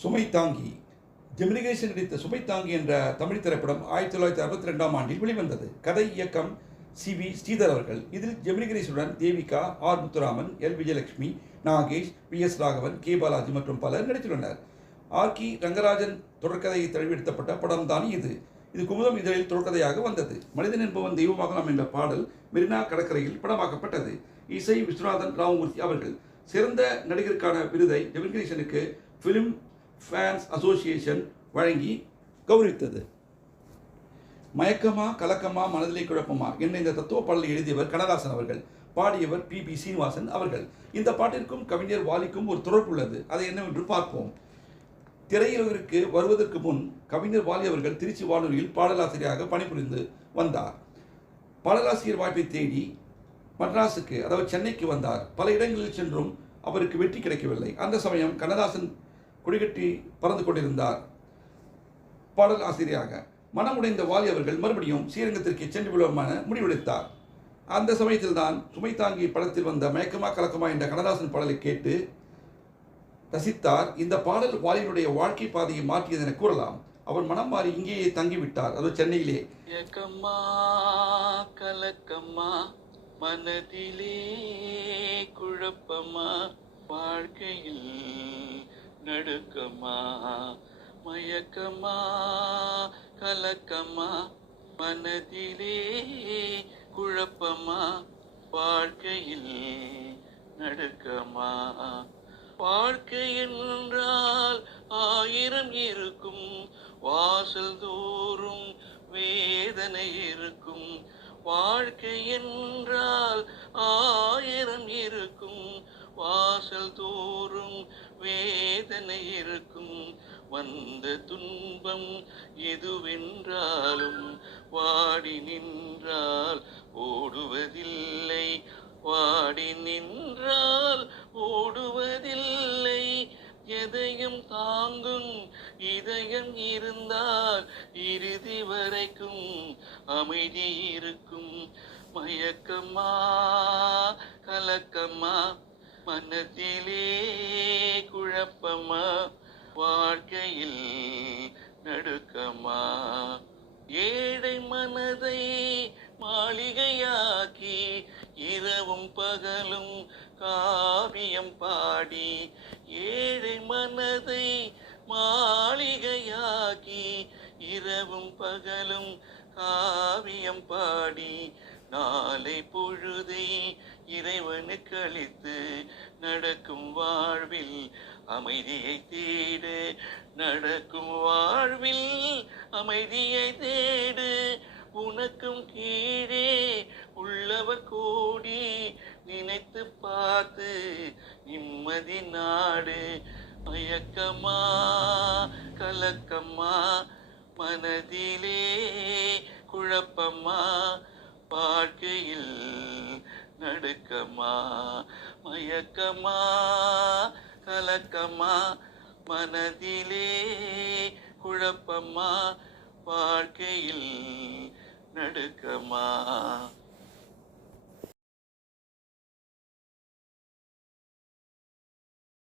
சுமை தாங்கி. ஜெமினி கணேசன் நடித்த சுமை தாங்கி என்ற தமிழ் திரைப்படம் 1962ஆம் ஆண்டில் வெளிவந்தது. கதை இயக்கம் சி.வி. ஸ்ரீதர் அவர்கள். இதில் ஜெமினி கணேசனுடன் Devika, R. Muthuraman, L. Vijayalakshmi, Nagesh, P S. Raghavan, K. Balaji மற்றும் பலர் நடித்துள்ளனர். ஆர்.கி. ரங்கராஜன் தொடர்கதையை தழுவிடுத்தப்பட்ட படம் தான் இது. இது குமுதம் இதழில் தொடர்கதையாக வந்தது. மனிதன் என்பவன் தெய்வமாகலாம் என்ற பாடல் மெரினா கடற்கரையில் படமாக்கப்பட்டது. இசை விஸ்வநாதன் ராமமூர்த்தி அவர்கள். சிறந்த நடிகருக்கான விருதை ஜெமினி கணேசனுக்கு ஃபிலிம் ஃபேன்ஸ் அசோசியேஷன் வழங்கி கௌரவித்தது. மயக்கமா கலக்கமா மனதிலே குழப்பமா என்ற இந்த தத்துவ பாடலை எழுதியவர் கண்ணதாசன் அவர்கள். பாடியவர் பி. சீனிவாசன் அவர்கள். இந்த பாட்டிற்கும் கவிஞர் வாலிக்கும் ஒரு தொடர்பு உள்ளது. அதை என்னவென்று பார்ப்போம். திரையுலகிற்கு வருவதற்கு முன் கவிஞர் வாலி அவர்கள் திருச்சி வானொலியில் பாடலாசிரியராக பணிபுரிந்து வந்தார். பாடலாசிரியர் வாய்ப்பை தேடி மட்ராஸுக்கு, அதாவது சென்னைக்கு வந்தார். பல இடங்களில் சென்றும் அவருக்கு வெற்றி கிடைக்கவில்லை. அந்த சமயம் கண்ணதாசன் கொடிகட்டி பறந்து கொண்டிருந்தார் பாடல் ஆசிரியராக. மனமுடைந்த வாலி அவர்கள் மறுபடியும் ஸ்ரீரங்கத்திற்கு சென்று விடுவோமான முடிவெடுத்தார். அந்த சமயத்தில் தான் சுமை தாங்கி படத்தில் வந்த மயக்கமா கலக்கமா என்ற கண்ணதாசன் பாடலை கேட்டு ரசித்தார். இந்த பாடல் வாலியினுடைய வாழ்க்கை பாதையை மாற்றியது என கூறலாம். அவர் மனம் மாறி இங்கேயே தங்கிவிட்டார், அது சென்னையிலே. மயக்கமா கலக்கமா மனதிலே குழப்பமா வாழ்க்கையில் நடுக்கமா மயக்கமா கலக்கமா மனதிலே குழப்பமா வாழ்க்கையில் நடுக்கமா. வாழ்க்கை என்றால் 1000 இருக்கும், வாசல் தோறும் வேதனை இருக்கும். வாழ்க்கை என்றால் 1000 இருக்கும், வாசல் தோறும் வேதனை இருக்கும். வந்த துன்பம் எதுவென்றாலும் வாடி நின்றால் ஓடுவதில்லை, வாடி நின்றால் ஓடுவதில்லை. எதையும் தாங்கும் இதயம் இருந்தால் இறுதி வரைக்கும் அமைதி இருக்கும். மயக்கமா கலக்கமா மனதிலே குழப்பமா வாழ்க்கையில் நடுக்கமா. ஏழை மனதை மாளிகையாக்கி இரவும் பகலும் காவியம் பாடி, ஏழை மனதை மாளிகையாக்கி இரவும் பகலும் காவியம் பாடி, நாளை பொழுதை இறைவனுக்கு அளித்து நடக்கும் வாழ்வில் அமைதியை தேடு, நடக்கும் வாழ்வில் அமைதியை தேடு. உனக்கும் கீழே உள்ளவர் கோடி, நினைத்து பார்த்து நிம்மதி நாடு. மயக்கமா கலக்கமா மனதிலே குழப்பமா வாழ்க்கையில் நடுக்கமா. மயக்கமா கலக்கமா மனதிலே குழப்பமா வாழ்க்கையில் நடுக்கமா.